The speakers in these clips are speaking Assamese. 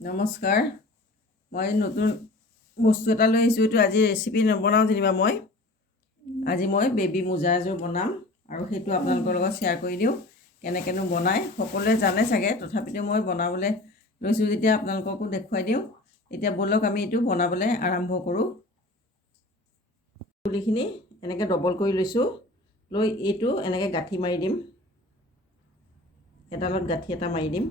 নমস্কাৰ। মই নতুন বস্তু এটা লৈ আহিছোঁ। এইটো আজি ৰেচিপি নবনাওঁ যেনিবা আজি মই বেবী মোজা এযোৰ বনাম আৰু সেইটো আপোনালোকৰ লগত শ্বেয়াৰ কৰি দিওঁ কেনেকৈনো বনায়। সকলোৱে জানে চাগে, তথাপিতো মই বনাবলৈ লৈছোঁ যেতিয়া আপোনালোককো দেখুৱাই দিওঁ। এতিয়া ব'লক আমি এইটো বনাবলৈ আৰম্ভ কৰোঁ। চুলিখিনি এনেকৈ ডবল কৰি লৈছোঁ, লৈ এইটো এনেকৈ গাঁঠি মাৰি দিম, এডালত গাঁঠি এটা মাৰি দিম।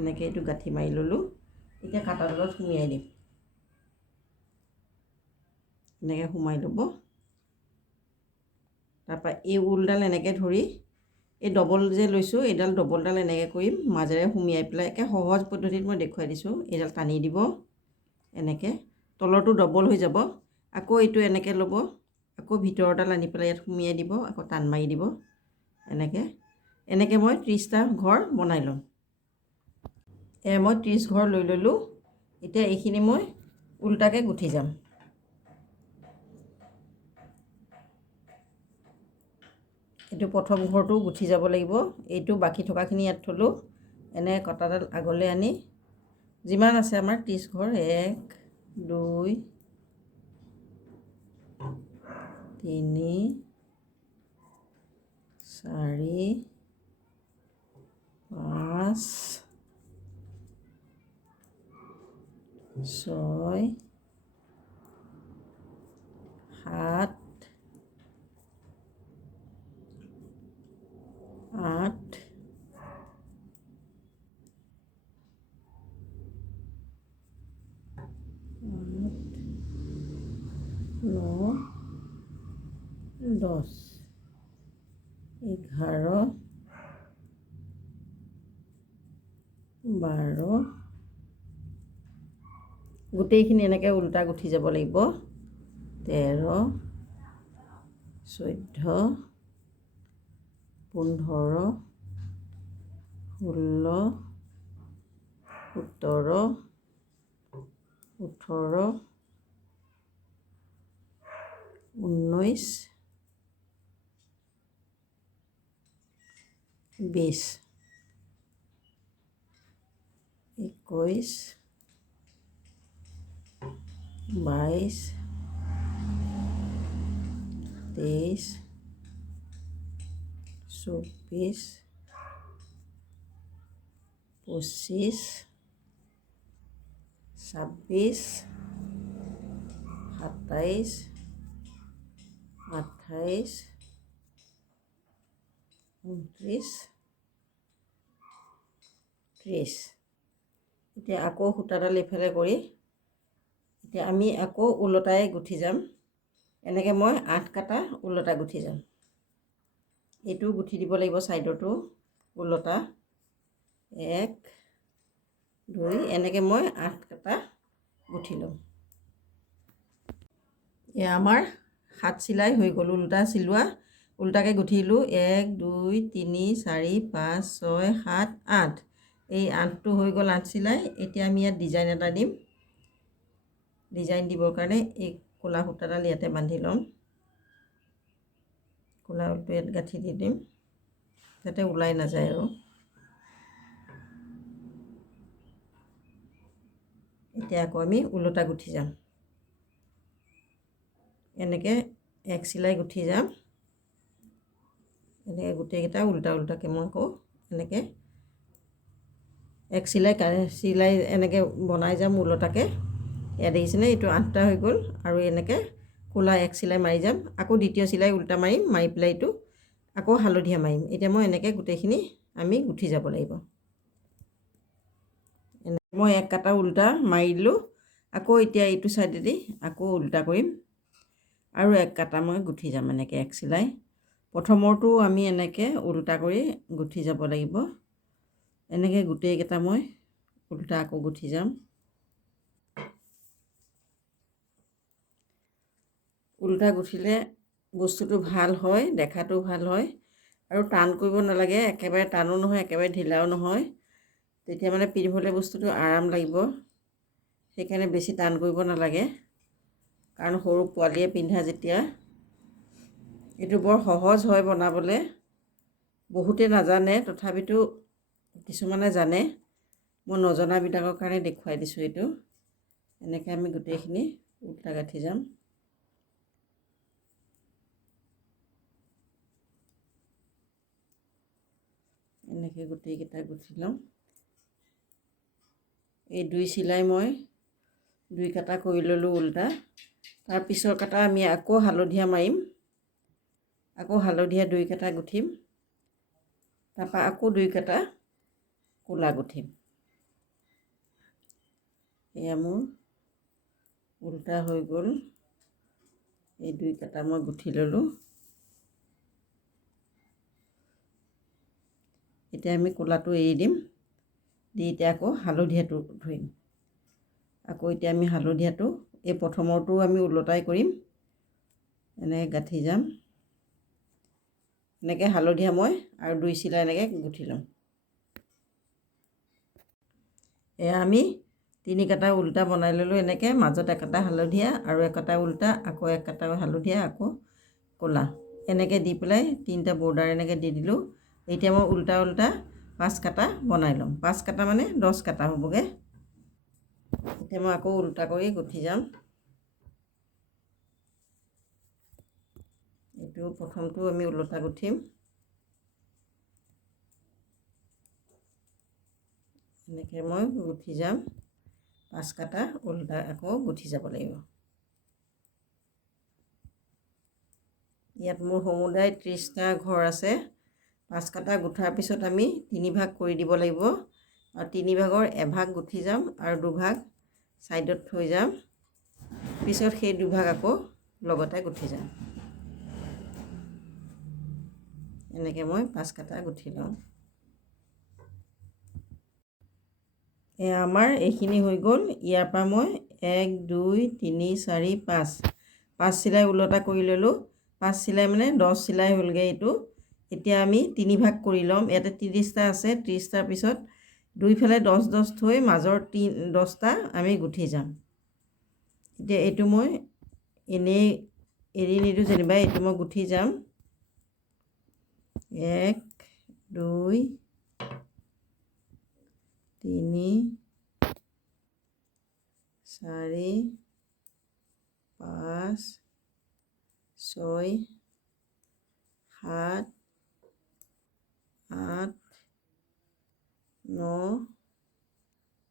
এনেকৈ এইটো গাঁঠি মাৰি ল'লোঁ। এতিয়া কাটাডালত সুমিয়াই দিম, এনেকৈ সোমাই ল'ব। তাৰপৰা এই ঊলডাল এনেকৈ ধৰি এই ডবল যে লৈছোঁ, এইডাল ডবলডাল এনেকৈ কৰি মাজেৰে সুমিয়াই পেলাই একে সহজ পদ্ধতিত মই দেখুৱাই দিছোঁ। এইডাল টানি দিব, এনেকৈ তলৰটো ডবল হৈ যাব। আকৌ এইটো এনেকৈ ল'ব, আকৌ ভিতৰডাল আনি পেলাই ইয়াত সুমিয়াই দিব, আকৌ টান মাৰি দিব। এনেকৈ মই 30টা ঘৰ বনাই ল'ম। মই 30 ঘৰ লৈ ল'লোঁ। এতিয়া এইখিনি মই উল্টাকৈ গুঠি যাম। এইটো প্ৰথম ঘৰটো গুঠি যাব লাগিব। এইটো বাকী থকাখিনি ইয়াত থ'লোঁ। এনে কটাডাল আগলৈ আনি যিমান আছে আমাৰ 30 ঘৰ, 1 2 3 4 5 6 7 8 9 10 11 12 গোটেইখিনি এনেকৈ উল্টা গুঠি যাব লাগিব। 13 14 15 16 17 18 19 20 21 22 23 24 25 26 27 28 29 30। এতিয়া আকৌ সূতাডাল এইফালে কৰি এতিয়া আমি আকৌ ওলোটাই গুঠি যাম। এনেকৈ মই 8 কাটা ওলোটা গুঠি যাম। এইটো গুঠি দিব লাগিব ছাইডতো ওলোটা। 1 2 এনেকৈ মই 8 কাটা গুঠি ল'ম। এয়া আমাৰ 7 চিলাই হৈ গ'ল। ওলোটা চিলোৱা, ওলোটাকৈ গুঠিলোঁ। 1 2 3 4 5 6 7 8। এই 8টো হৈ গ'ল 8 চিলাই। এতিয়া আমি ইয়াত ডিজাইন এটা দিম। ডিজাইন দিবৰ কাৰণে এই ক'লা সূতাডাল ইয়াতে বান্ধি ল'ম। ক'লা সূতাটো ইয়াত গাঁঠি দি দিম যাতে ওলাই নাযায় আৰু। এতিয়া আকৌ আমি ওলোটা গুঠি যাম। এনেকৈ 1 চিলাই গুঠি যাম। এনেকৈ গোটেইকেইটা উল্টা উল্টাকৈ মই আকৌ এনেকৈ 1 চিলাই এনেকৈ বনাই যাম ওলোটাকৈ। ইয়াত দেখিছেনে, এইটো 8টা হৈ গ'ল। আৰু এনেকৈ ক'লা 1 চিলাই মাৰি যাম। আকৌ দ্বিতীয় চিলাই উল্টা মাৰিম, মাৰি পেলাই এইটো আকৌ হালধীয়া মাৰিম। এতিয়া মই এনেকৈ গোটেইখিনি আমি গুঠি যাব লাগিব। মই 1 কাটা উল্টা মাৰি দিলোঁ। আকৌ এতিয়া এইটো ছাইডেদি আকৌ উল্টা কৰিম আৰু 1 কাটা মই গুঠি যাম। এনেকৈ 1 চিলাই প্ৰথমৰটো আমি এনেকৈ উল্টা কৰি গুঠি যাব লাগিব। এনেকৈ গোটেইকেইটা মই উল্টা আকৌ গুঠি যাম। উল্টা গুঠিলে বস্তুটো ভাল হয়, দেখাটো ভাল হয় আৰু টান কৰিব নালাগে। একেবাৰে টানো নহয়, একেবাৰে ঢিলাও নহয়। তেতিয়া মানে পিন্ধিবলৈ বস্তুটো আৰাম লাগিব। সেইকাৰণে বেছি টান কৰিব নালাগে, কাৰণ সৰু পোৱালীয়ে পিন্ধা যেতিয়া। এইটো বৰ সহজ হয় বনাবলৈ। বহুতে নাজানে, তথাপিতো কিছুমানে জানে। মই নজনাবিলাকৰ কাৰণে দেখুৱাই দিছোঁ এইটো। এনেকৈ আমি গোটেইখিনি উল্টা গাঁঠি যাম। এনেকৈ গোটেইকেইটা গুঠি ল'ম। এই 2 চিলাই মই 2 কাটা কৰি ল'লোঁ উল্টা। তাৰ পিছৰ কাটা আমি আকৌ হালধীয়া মাৰিম, আকৌ হালধীয়া 2 কাটা গুঠিম, তাৰপৰা আকৌ 2 কাটা ক'লা গুঠিম। এয়া মোৰ উল্টা হৈ গ'ল। এই 2 কাটা মই গুঠি ল'লোঁ। এতিয়া আমি ক'লাটো এৰি দিম, দি এতিয়া আকৌ হালধীয়াটো ধৰিম। আকৌ এতিয়া আমি হালধীয়াটো এই প্ৰথমৰটো আমি ওলটাই কৰিম। এনেকৈ গাঁঠি যাম। এনেকৈ হালধীয়া মই আৰু 2 চিলাই এনেকৈ গুঠি ল'ম। এয়া আমি 3 কাটা উল্টা বনাই ল'লোঁ। এনেকৈ মাজত 1 কাটা হালধীয়া আৰু 1 কাটা উল্টা, আকৌ 1 কাটা হালধীয়া, আকৌ ক'লা, এনেকৈ দি পেলাই 3টা বৰ্ডাৰ এনেকৈ দি দিলোঁ। এতিয়া মই উল্টা উল্টা 5 কাটা বনাই ল'ম। 5 কাটা মানে 10 কাটা হ'বগৈ। এতিয়া মই আকৌ উল্টা কৰি গুঠি যাম। এইটো প্ৰথমটো আমি ওলটা গুঠিম। এনেকৈ মই গুঠি যাম। 5 কাটা উল্টা আকৌ গুঠি যাব লাগিব। ইয়াত মোৰ সমুদায় 30টা ঘৰ আছে। 5 কাটা গুঠাৰ পিছত আমি 3 ভাগ কৰি দিব লাগিব, আৰু 3 ভাগৰ এভাগ গুঠি যাম আৰু 2 ভাগ ছাইডত থৈ যাম। পিছত সেই 2 ভাগ আকৌ লগতে গুঠি যাম। এনেকৈ মই 5 কাটা গুঠি লওঁ। এয়া আমাৰ এইখিনি হৈ গ'ল। ইয়াৰ পৰা মই 1 2 3 4 5 চিলাই ওলটা কৰি ল'লোঁ। 5 চিলাই মানে 10 চিলাই হ'লগৈ এইটো। এতিয়া আমি 3 ভাগ কৰি ল'ম। ইয়াতে 30টা আছে। 30টাৰ পিছত দুইফালে 10 10 থৈ মাজৰ 10টা আমি গুঠি যাম। এতিয়া এইটো মই এনেই এৰি নিদিওঁ যেনিবা, এইটো মই গুঠি যাম। 1 2 3 4 5 6 7 8 9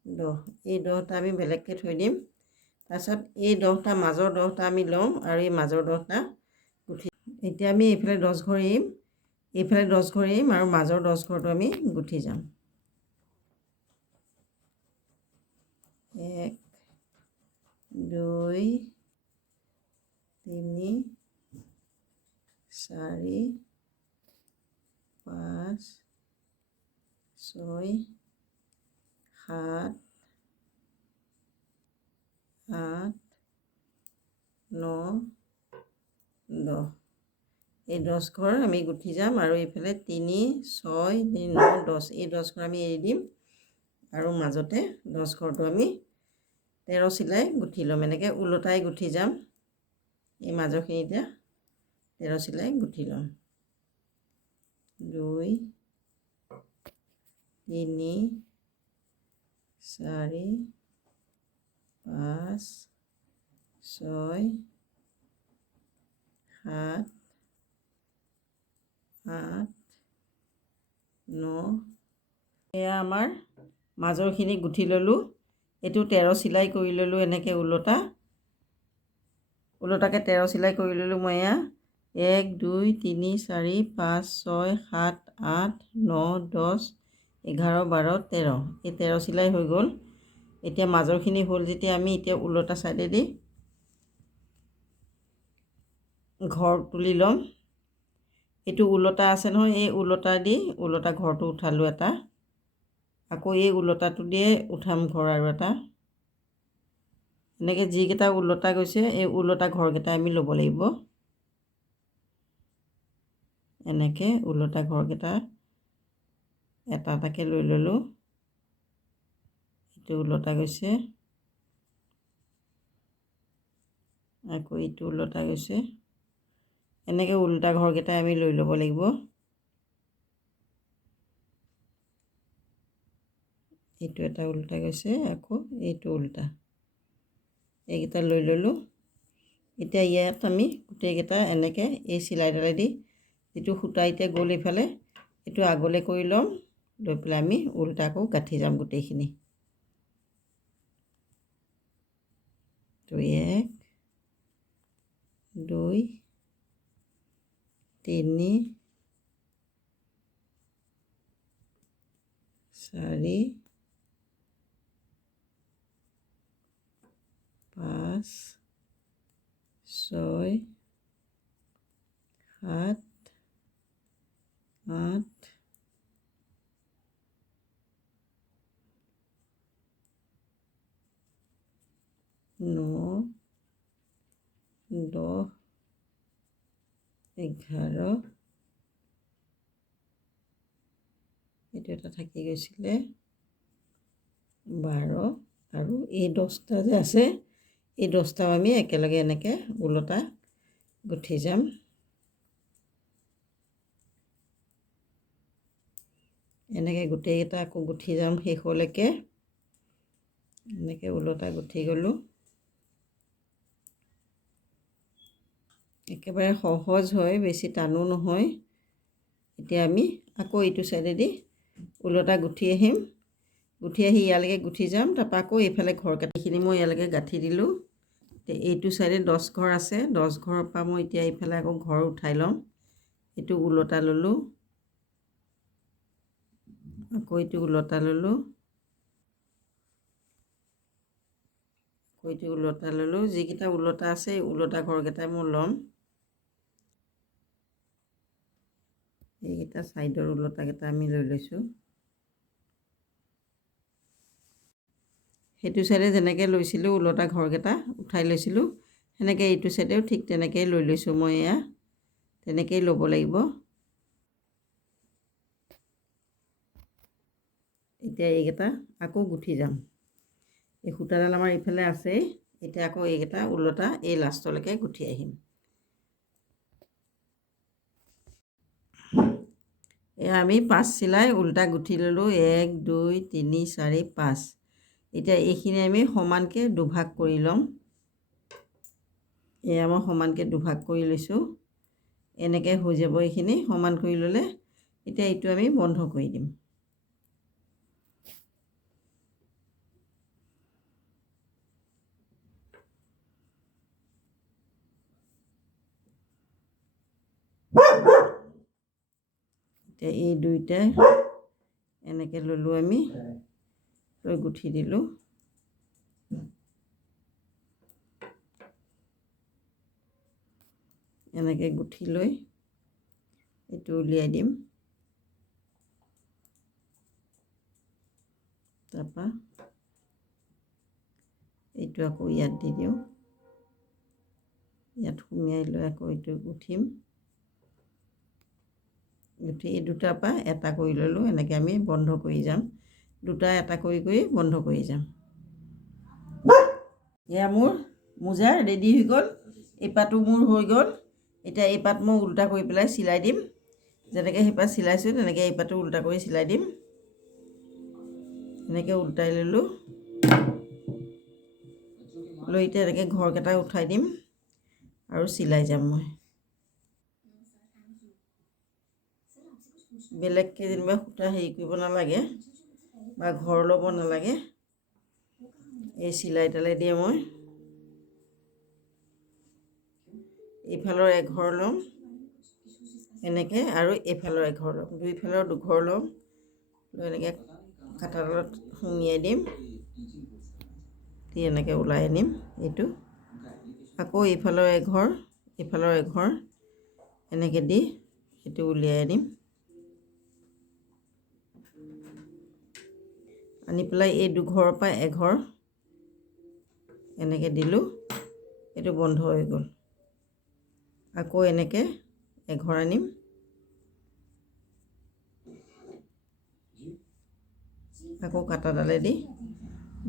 10। এই 10টা আমি বেলেগকৈ থৈ দিম। তাৰপিছত এই 10টা মাজৰ 10টা আমি ল'ম আৰু এই মাজৰ 10টা গুঠি। এতিয়া আমি এইফালে 10 ঘৰ এৰিম, এইফালে 10 ঘৰ এৰিম আৰু মাজৰ 10 ঘৰটো আমি গুঠি যাম। 1 2 3 4 5 6 7 8 9 10। এই 10 ঘৰ আমি গুঠি যাম আৰু এইফালে 3 6 9 10, এই 10 ঘৰ আমি এৰি দিম আৰু মাজতে 10 ঘৰটো আমি 13 চিলাই গুঠি ল'ম। এনেকৈ ওলটাই গুঠি যাম। এই মাজৰখিনিতে 13 চিলাই গুঠি ল'ম। 2 3 4 5 6 7 8 9। এয়া আমাৰ মাজৰখিনি গুঠি ল'লোঁ। এইটো 13 চিলাই কৰি ল'লোঁ। এনেকৈ ওলোটাকৈ 13 চিলাই কৰি ল'লোঁ মই। এয়া 1 2 3 4 5 6 7 8 9 10 11 12 13। এই 13 চিলাই হৈ গ'ল। এতিয়া মাজৰখিনি হ'ল যেতিয়া আমি এতিয়া ওলোটা ছাইডেদি ঘৰ তুলি ল'ম। এইটো ওলোটা আছে নহয়, এই ওলোটা দি ওলোটা ঘৰটো উঠালোঁ এটা, আকৌ এই ওলোটাটো দিয়ে উঠাম ঘৰ আৰু এটা। এনেকৈ যিকেইটা ওলোটা গৈছে এই ওলোটা ঘৰকেইটা আমি ল'ব লাগিব। এনেকৈ ওলোটা ঘৰকেইটা এটা এটাকৈ লৈ ল'লোঁ। এইটো ওলোটা গৈছে, আকৌ এইটো ওলোটা গৈছে। এনেকৈ ওলোটা ঘৰকেইটা আমি লৈ ল'ব লাগিব। এইটো এটা উল্টা গৈছে, আকৌ এইটো উল্টা, এইকেইটা লৈ ল'লোঁ। এতিয়া ইয়াত আমি গোটেইকেইটা এনেকৈ এই চিলাইডালেদি যিটো সূতা এতিয়া গ'ল এইফালে, এইটো আগলৈ কৰি ল'ম, লৈ পেলাই আমি উল্টা আকৌ গাঁঠি যাম গোটেইখিনি। তো 1 2 3 4 5 6 7 8 9 10 11, এইটো এটা থাকি গৈছিলে 12, আৰু এই 10টা যে আছে, এই 10টাও আমি একেলগে এনেকৈ ওলোটা গুঠি যাম। এনেকৈ গোটেইকেইটা আকৌ গুঠি যাম শেষলৈকে। এনেকৈ ওলোটা গুঠি গ'লোঁ। একেবাৰে সহজ হয়, বেছি টানো নহয়। এতিয়া আমি আকৌ এইটো চাইডেদি ওলোটা গুঠি আহিম, গুঠি আহি ইয়ালৈকে গুঠি যাম। তাৰপৰা আকৌ এইফালে ঘৰ কাটিখিনি মই ইয়ালৈকে গাঁঠি দিলোঁ। এইটো চাইডে 10 ঘৰ আছে, 10 ঘৰৰ পৰা মই এতিয়া এইফালে আকৌ ঘৰ উঠাই ল'ম। এইটো ওলোটা ল'লোঁ, আকৌ এইটো ওলোটা ল'লোঁ, আকৌ এইটো ওলোটা ল'লোঁ। যিকেইটা ওলোটা আছে এই ওলোটা ঘৰকেইটাই মই ল'ম। এইকেইটা ছাইডৰ ওলোটাকেইটা আমি লৈ লৈছোঁ। সেইটো চাইডে যেনেকৈ লৈছিলোঁ ওলোটা ঘৰকেইটা উঠাই লৈছিলোঁ, সেনেকৈ এইটো চাইডেও ঠিক তেনেকৈয়ে লৈ লৈছোঁ মই। এয়া তেনেকৈয়ে ল'ব লাগিব। এতিয়া এইকেইটা আকৌ গুঠি যাম। এই সূতাডাল আমাৰ ইফালে আছেই, এতিয়া আকৌ এইকেইটা ওলোটা এই লাষ্টলৈকে গুঠি আহিম। এয়া আমি 5 চিলাই উল্টা গুঠি ল'লোঁ, 1 2 3 4 5। এতিয়া এইখিনি আমি সমানকৈ দুভাগ কৰি ল'ম। এয়া মই সমানকৈ দুভাগ কৰি লৈছোঁ। এনেকৈ হৈ যাব এইখিনি সমান কৰি ল'লে। এতিয়া এইটো আমি বন্ধ কৰি দিম। এতিয়া এই দুইটাই এনেকৈ ল'লোঁ আমি, লৈ গুঠি দিলোঁ। এনেকৈ গুঠি লৈ এইটো উলিয়াই দিম। তাৰপৰা এইটো আকৌ ইয়াত দি দিওঁ, ইয়াত সুমিয়াই লৈ আকৌ এইটো গুঠিম। গুঠি এই দুটাৰ পৰা এটা কৰি ল'লোঁ। এনেকৈ আমি বন্ধ কৰি যাম, দুটা এটা কৰি কৰি বন্ধ কৰি যাম। এয়া মোৰ মোজা ৰেডি হৈ গ'ল। এই পাতো মোৰ হৈ গ'ল। এতিয়া এই পাত মই উল্টা কৰি পেলাই চিলাই দিম। যেনেকৈ সেইপাত চিলাইছোঁ তেনেকৈ এই পাতো উল্টা কৰি চিলাই দিম। এনেকৈ উল্টাই ল'লোঁ, লৈ এতিয়া এনেকৈ ঘৰকেইটা উঠাই দিম আৰু চিলাই যাম মই। বেলেগকৈ যেনিবা সূতা হেৰি কৰিব নালাগে বা ঘৰ ল'ব নালাগে। এই চিলাইডালে দিয়ে মই এইফালৰ এঘৰ ল'ম এনেকৈ, আৰু এইফালৰ এঘৰ ল'ম, দুইফালৰ দুঘৰ ল'ম। লৈ এনেকৈ কাটাডালত সুমিয়াই দিম, দি এনেকৈ ওলাই আনিম এইটো। আকৌ এইফালৰ এঘৰ, এইফালৰ এঘৰ এনেকৈ দি এইটো উলিয়াই আনিম। আনি পেলাই এই দুঘৰৰ পৰা এঘৰ এনেকৈ দিলোঁ, এইটো বন্ধ হৈ গ'ল। আকৌ এনেকৈ এঘৰ আনিম, আকৌ কাটাডালেদি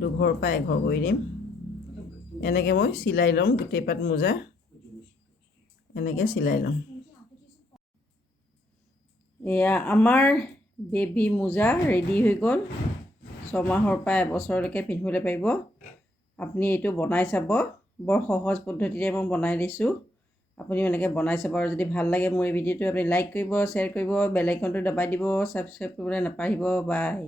দুঘৰৰ পৰা এঘৰ কৰি দিম। এনেকৈ মই চিলাই ল'ম গোটেই পাত মোজা, এনেকৈ চিলাই ল'ম। এয়া আমাৰ বেবী মোজা ৰেডি হৈ গ'ল। ছমাহৰ পৰা এবছৰলৈকে পিন্ধিবলৈ পাৰিব। আপুনি এইটো বনাই চাব, বৰ সহজ পদ্ধতিৰে মই বনাই দিছোঁ। আপুনি এনেকৈ বনাই চাব, আৰু যদি ভাল লাগে মোৰ এই ভিডিঅ'টো আপুনি লাইক কৰিব, শ্বেয়াৰ কৰিব, বেল আইকনটো দবাই দিব, ছাবস্ক্ৰাইব কৰিবলৈ নাপাহৰিব। বাই।